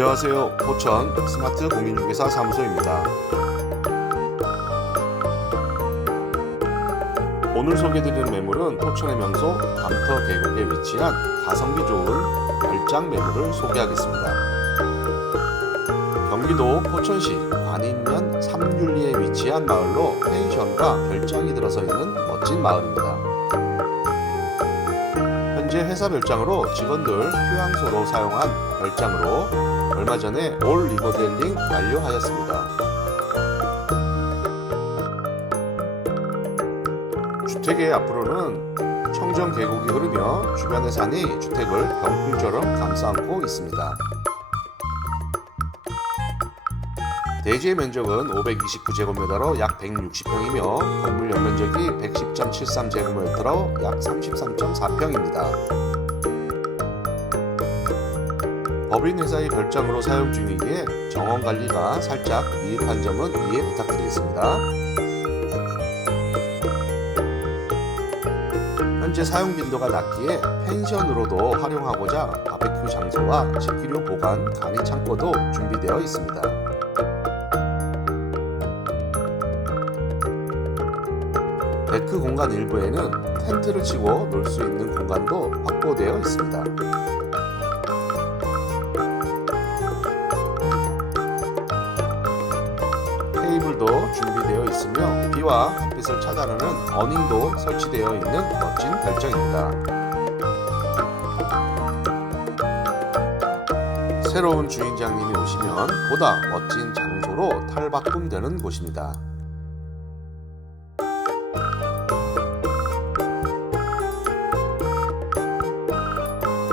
안녕하세요. 포천 스마트 공인중개사 사무소입니다. 오늘 소개드리는 매물은 포천의 명소 감터 계곡에 위치한 가성비 좋은 별장 매물을 소개하겠습니다. 경기도 포천시 관인면 삼윤리에 위치한 마을로 펜션과 별장이 들어서 있는 멋진 마을입니다. 현재 회사 별장으로 직원들 휴양소로 사용한 별장으로 얼마 전에 올 리모델링 완료하였습니다. 주택의 앞으로는 청정 계곡이 흐르며 주변의 산이 주택을 병풍처럼 감싸안고 있습니다. 대지의 면적은 529제곱미터로 약 160평이며 건물 연면적이 110.73제곱미터로 약 33.4평입니다. 법인 회사의 별장으로 사용 중이기에 정원 관리가 살짝 미흡한 점은 이해 부탁드리겠습니다. 현재 사용 빈도가 낮기에 펜션으로도 활용하고자 바베큐 장소와 식기류 보관 간이 창고도 준비되어 있습니다. 데크 공간 일부에는 텐트를 치고 놀 수 있는 공간도 확보되어 있습니다. 있으며 비와 햇빛을 차단하는 어닝도 설치되어 있는 멋진 별장입니다. 새로운 주인장님이 오시면 보다 멋진 장소로 탈바꿈되는 곳입니다.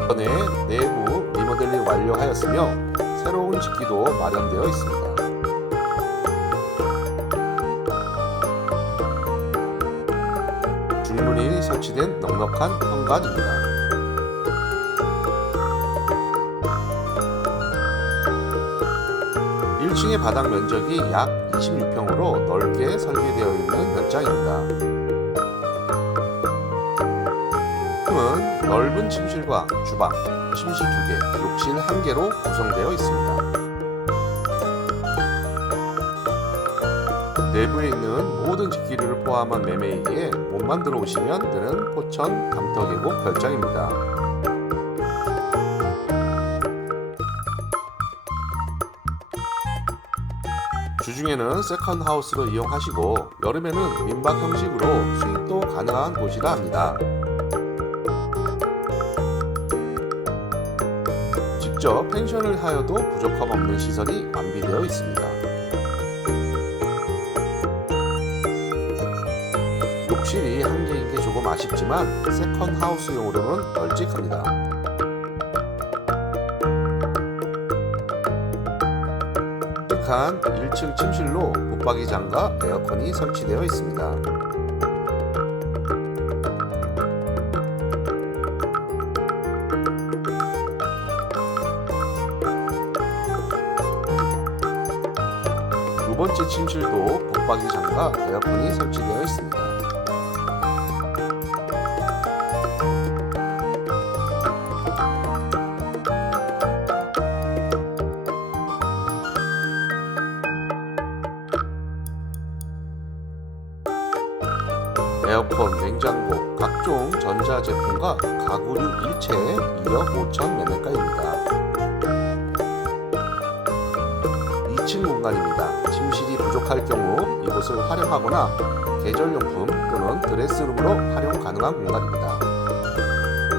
이번에 내부 리모델링 완료하였으며 새로운 집기도 마련되어 있습니다. 설치된 넉넉한 현관입니다. 1층의 바닥 면적이 약 26평으로 넓게 설계되어 있는 별장입니다. 은 넓은 침실과 주방, 침실 2개, 욕실 1개로 구성되어 있습니다. 내부에 있는 모든 직기류를 포함한 매매이기에 몸만 들어 오시면 되는 포천 감터계곡 별장입니다. 주중에는 세컨하우스로 이용하시고 여름에는 민박 형식으로 수입도 가능한 곳이라 합니다. 직접 펜션을 하여도 부족함 없는 시설이 완비되어 있습니다. 욕실이 한 개인 게 조금 아쉽지만 세컨 하우스용으로는 널찍합니다. 한 1층 침실로 붙박이장과 에어컨이 설치되어 있습니다. 두 번째 침실도 붙박이장과 에어컨이 설치되어 있습니다. 에어컨, 냉장고, 각종 전자제품과 가구류 일체에 2억 5천 매매가입니다. 2층 공간입니다. 침실이 부족할 경우 이곳을 활용하거나 계절용품 또는 드레스룸으로 활용 가능한 공간입니다.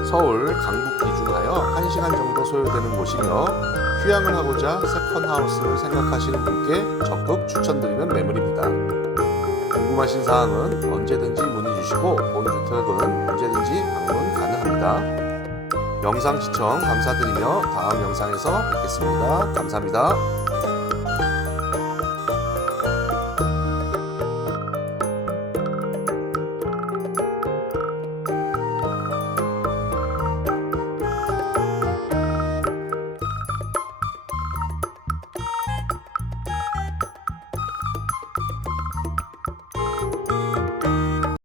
서울 강북 기준하여 1시간 정도 소요되는 곳이며 휴양을 하고자 세컨하우스를 생각하시는 분께 적극 추천드리는 매물입니다. 궁금하신 사항은 언제든지 주시고 본 주택은 언제든지 방문 가능합니다. 영상 시청 감사드리며 다음 영상에서 뵙겠습니다. 감사합니다.